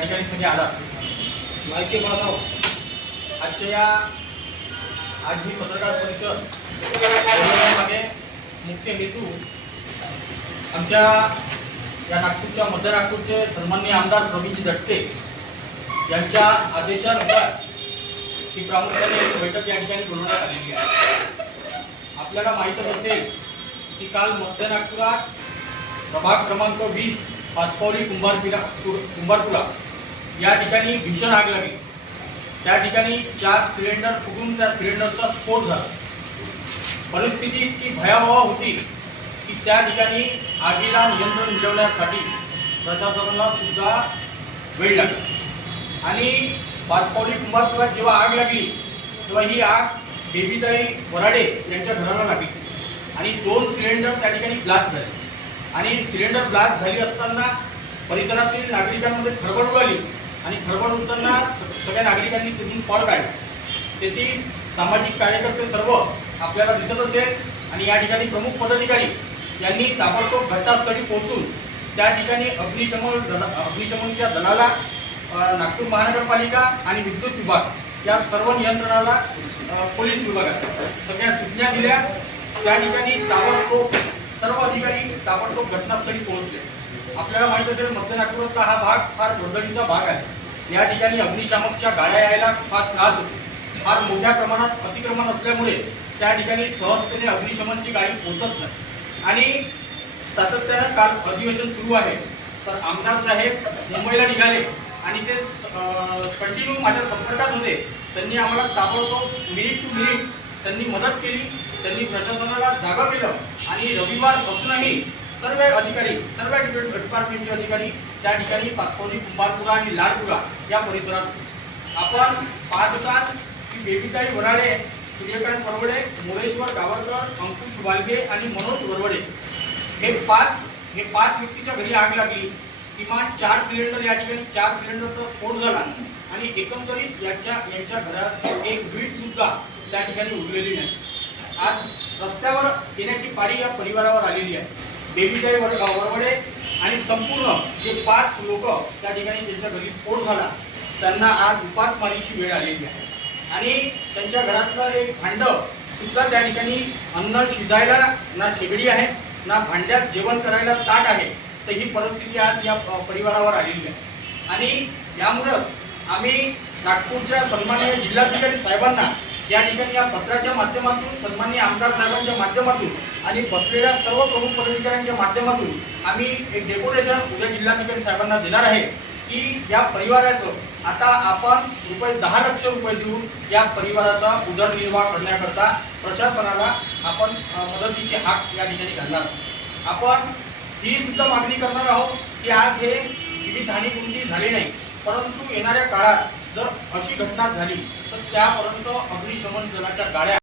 ठिकाणी सगळे आला. माहिती बांधव आजच्या या आज ही पत्रकार परिषद मुख्य हेतू आमच्या या नागपूरच्या मध्य नागपूरचे सन्मान्य आमदार प्रवीणजी दटके यांच्या आदेशानुसार ही प्रामुख्याने एक बैठक या ठिकाणी बोलवण्यात आलेली आहे. आपल्याला माहीतच असेल की काल मध्य नागपुरात प्रभाग क्रमांक वीस पाचपावली कुंभारपिरा कुंभारपुरा या ठिकाणी भीषण आग लागली. त्या ठिकाणी चार सिलेंडर फुटून त्या सिलेंडरचा स्फोट झाला. परिस्थिती इतकी भयावह होती की त्या ठिकाणी आगीला नियंत्रण मिळवण्यासाठी प्रशासनाला सुद्धा वेळ लागला. आणि पाचपावली कुंभारपुरात जेव्हा आग लागली तेव्हा ही आग बेबीताई वराडे यांच्या घराला लागली. आणि दोन सिलेंडर त्या ठिकाणी ब्लास्ट झाले. आणि सिलेंडर ब्लास्ट झाली असताना परिसरातील नागरिकांमध्ये खळबळ उडाली. आणि खळबळ उडताना सगळ्या नागरिकांनी तिथून पळ काढला. तेथील सामाजिक कार्यकर्ते सर्व आपल्याला दिसत असेल आणि या ठिकाणी प्रमुख पदाधिकारी यांनी ताबडतोब घटनास्थळी पोहोचून त्या ठिकाणी अग्निशमन दला अग्निशमनच्या दलाला नागपूर महानगरपालिका आणि विद्युत विभाग या सर्व नियंत्रणाला पोलीस विभागात सगळ्या सूचना दिल्या. त्या ठिकाणी ताबडतोब सर्व अधिकारी ताबडतोब घटनास्थळी पोहोचले. आपल्याला माहीत असेल मध्य नागपुरातला हा भाग फार वर्दळीचा भाग आहे. या ठिकाणी अग्निशामकच्या गाड्या यायला फार त्रास होतो. फार मोठ्या प्रमाणात अतिक्रमण असल्यामुळे त्या ठिकाणी सहजतेने अग्निशमनची गाडी पोचत नाही. आणि सातत्यानं काल अधिवेशन सुरू आहे. तर आमदार साहेब मुंबईला निघाले आणि ते कंटिन्यू माझ्या संपर्कात होते. त्यांनी आम्हाला ताबडतोब मिनिट टू मिनिट त्यांनी मदत केली. त्यांनी प्रशासनाला जागा केलं आणि रविवार असूनही सर्व अधिकारी सर्व डिपार्टमेंटचे अधिकारी त्या ठिकाणी पाचपोली कुंभारपुरा आणि लाडपुरा या परिसरात आपण पाच दिवसात की बेबीताई वराडे सूर्यकांत परवडे मोरेश्वर गावरकर अंकुश वालगे आणि मनोज वरवडे हे पाच हे पाच व्यक्तीच्या घरी आग लागली. किमान चार सिलेंडर या ठिकाणी चार सिलेंडरचा स्फोट झाला आणि एकंदरीत याच्या यांच्या घरात एक वीट सुद्धा त्या ठिकाणी उरलेली नाही. आज रस्त्यावर येण्याची पाळी या परिवारावर आलेली आहे. बेबीताई वरवडे आणि संपूर्ण जे पाच लोक त्या ठिकाणी ज्यांच्या घरी स्फोट झाला त्यांना आज उपासमारीची वेळ आलेली आहे. आणि त्यांच्या घरातलं एक भांडं सुद्धा त्या ठिकाणी अन्न शिजायला ना शेगडी आहे ना भांड्यात जेवण करायला ताट आहे तर ही परिस्थिती आज या परिवारावर आलेली आहे. आणि यामुळं आम्ही नागपूरच्या सन्माननीय जिल्हाधिकारी साहेबांना या ठिकाणी या पत्राच्या माध्यमातून सन्मान्य आमदार साहेबांच्या माध्यमातून आणि बसलेल्या सर्व प्रमुख पदाधिकाऱ्यांच्या माध्यमातून आम्ही एक डेकोरेशन उद्या जिल्हाधिकारी साहेबांना देणार आहे की या परिवाराचं आता आपण रुपये दहा लक्ष रुपये देऊन या परिवाराचा उदरनिर्वाह करण्याकरता प्रशासनाला आपण मदतीचे मदतीची हाक या ठिकाणी घालणार आहोत. आपण ही सुद्धा मागणी करणार आहोत की आज हे जीवितहानी कोणती झाली नाही परंतु येणाऱ्या काळात जर अशी घटना झाली तर त्यापर्यंत अग्निशमन दलाच्या गाड्या